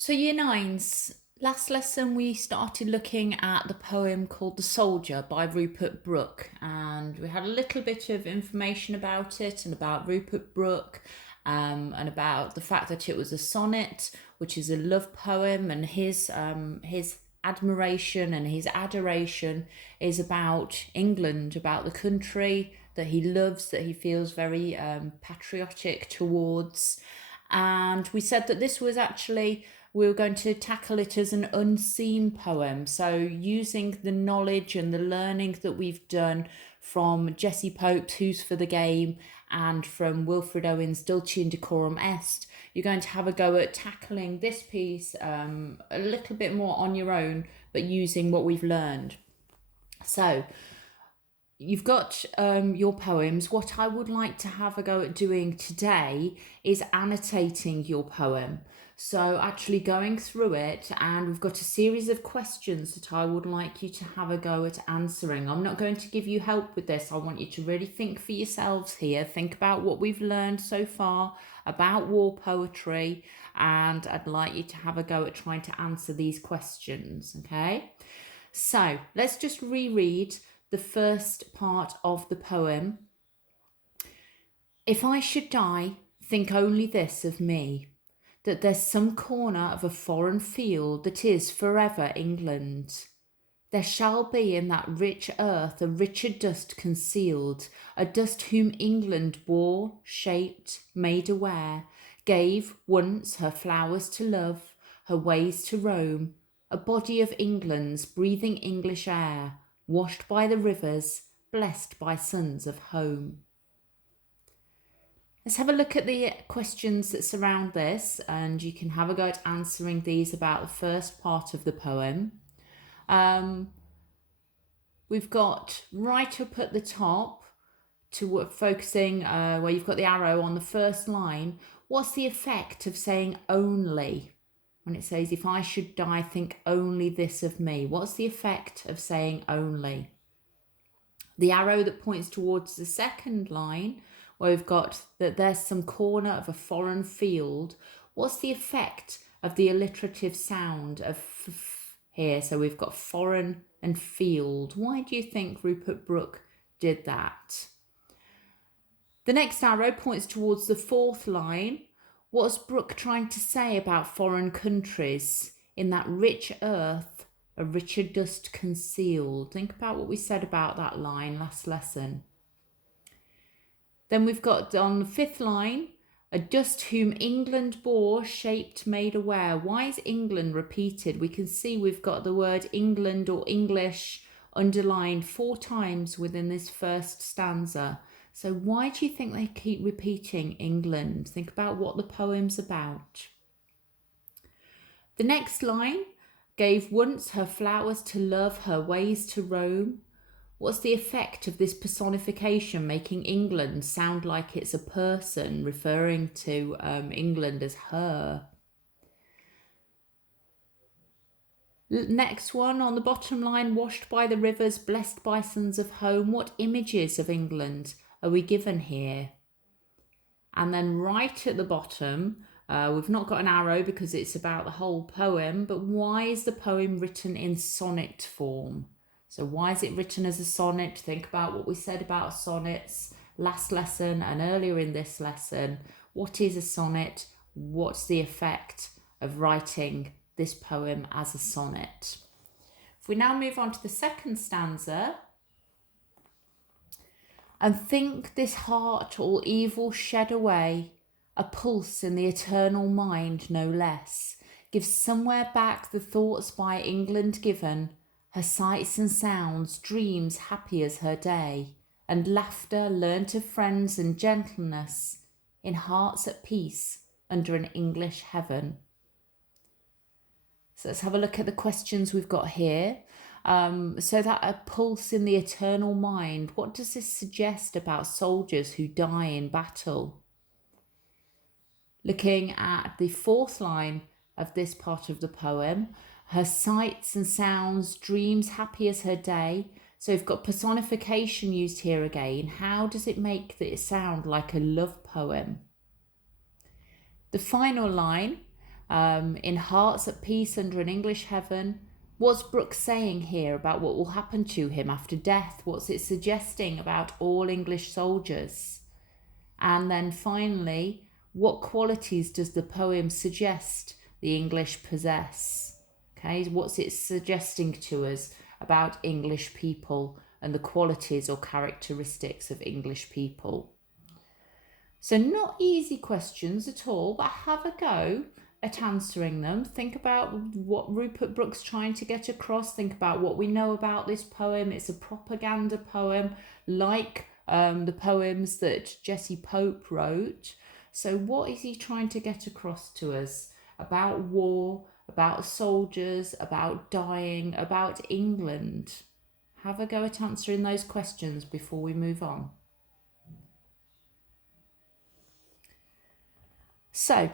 So year nines, last lesson we started looking at the poem called The Soldier by Rupert Brooke, and we had a little bit of information about it and about Rupert Brooke, and about the fact that it was a sonnet, which is a love poem, and his admiration and his adoration is about England, about the country that he loves, that he feels very patriotic towards. And we said that this was actually, we were going to tackle it as an unseen poem. So using the knowledge and the learning that we've done from Jessie Pope's Who's for the Game and from Wilfred Owen's Dulce in Decorum Est, you're going to have a go at tackling this piece a little bit more on your own, but using what we've learned. So you've got your poems. What I would like to have a go at doing today is annotating your poem. So actually going through it, and we've got a series of questions that I would like you to have a go at answering. I'm not going to give you help with this. I want you to really think for yourselves here. Think about what we've learned so far about war poetry, and I'd like you to have a go at trying to answer these questions, okay? So let's just reread the first part of the poem. If I should die, think only this of me, that there's some corner of a foreign field that is forever England. There shall be in that rich earth a richer dust concealed, a dust whom England bore, shaped, made aware, gave once her flowers to love, her ways to roam, a body of England's breathing English air, washed by the rivers, blessed by sons of home. Let's have a look at the questions that surround this, and you can have a go at answering these about the first part of the poem. We've got right up at the top to focusing where you've got the arrow on the first line. What's the effect of saying only? When it says, if I should die, think only this of me. What's the effect of saying only? The arrow that points towards the second line, where we've got that there's some corner of a foreign field. What's the effect of the alliterative sound of f here? So we've got foreign and field. Why do you think Rupert Brooke did that? The next arrow points towards the fourth line. What's Brooke trying to say about foreign countries? In that rich earth, a richer dust concealed. Think about what we said about that line last lesson. Then we've got on the fifth line, a dust whom England bore, shaped, made aware. Why is England repeated? We can see we've got the word England or English underlined 4 times within this first stanza. So why do you think they keep repeating England? Think about what the poem's about. The next line, gave once her flowers to love, her ways to roam. What's the effect of this personification making England sound like it's a person, referring to England as her? Next one on the bottom line, washed by the rivers, blessed by sons of home. What images of England are we given here? And then right at the bottom, we've not got an arrow because it's about the whole poem, but why is the poem written in sonnet form? So why is it written as a sonnet? Think about what we said about sonnets last lesson and earlier in this lesson. What is a sonnet? What's the effect of writing this poem as a sonnet? If we now move on to the second stanza, and think this heart all evil shed away, a pulse in the eternal mind no less, gives somewhere back the thoughts by England given, her sights and sounds, dreams happy as her day, and laughter learnt of friends and gentleness, in hearts at peace under an English heaven. So let's have a look at the questions we've got here. So that a pulse in the eternal mind, what does this suggest about soldiers who die in battle? Looking at the fourth line of this part of the poem, her sights and sounds, dreams happy as her day. So we've got personification used here again. How does it make it sound like a love poem? The final line, In Hearts at Peace Under an English Heaven. What's Brooke saying here about what will happen to him after death? What's it suggesting about all English soldiers? And then finally, what qualities does the poem suggest the English possess? Okay, what's it suggesting to us about English people and the qualities or characteristics of English people? So not easy questions at all, but have a go at answering them. Think about what Rupert Brooke's trying to get across. Think about what we know about this poem. It's a propaganda poem, like the poems that Jessie Pope wrote. So what is he trying to get across to us about war, about soldiers, about dying, about England? Have a go at answering those questions before we move on. So,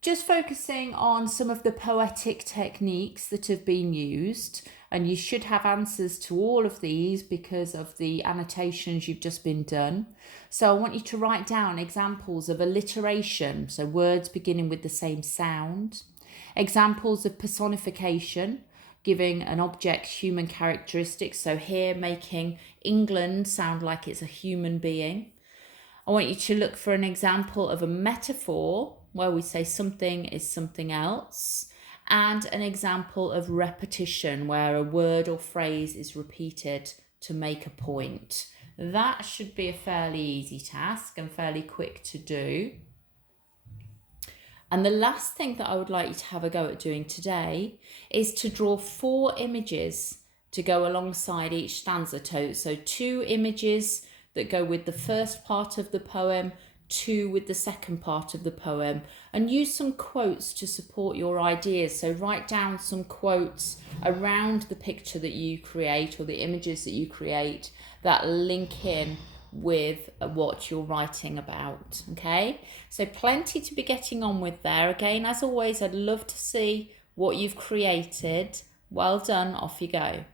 just focusing on some of the poetic techniques that have been used, and you should have answers to all of these because of the annotations you've just been done. So I want you to write down examples of alliteration, so words beginning with the same sound, examples of personification, giving an object human characteristics, so here making England sound like it's a human being. I want you to look for an example of a metaphor where we say something is something else, and an example of repetition where a word or phrase is repeated to make a point. That should be a fairly easy task and fairly quick to do. And the last thing that I would like you to have a go at doing today is to draw 4 images to go alongside each stanza. So 2 images that go with the first part of the poem, 2 with the second part of the poem, and use some quotes to support your ideas. So write down some quotes around the picture that you create or the images that you create that link in with what you're writing about. Okay, so plenty to be getting on with there. Again, as always, I'd love to see what you've created. Well done, off you go.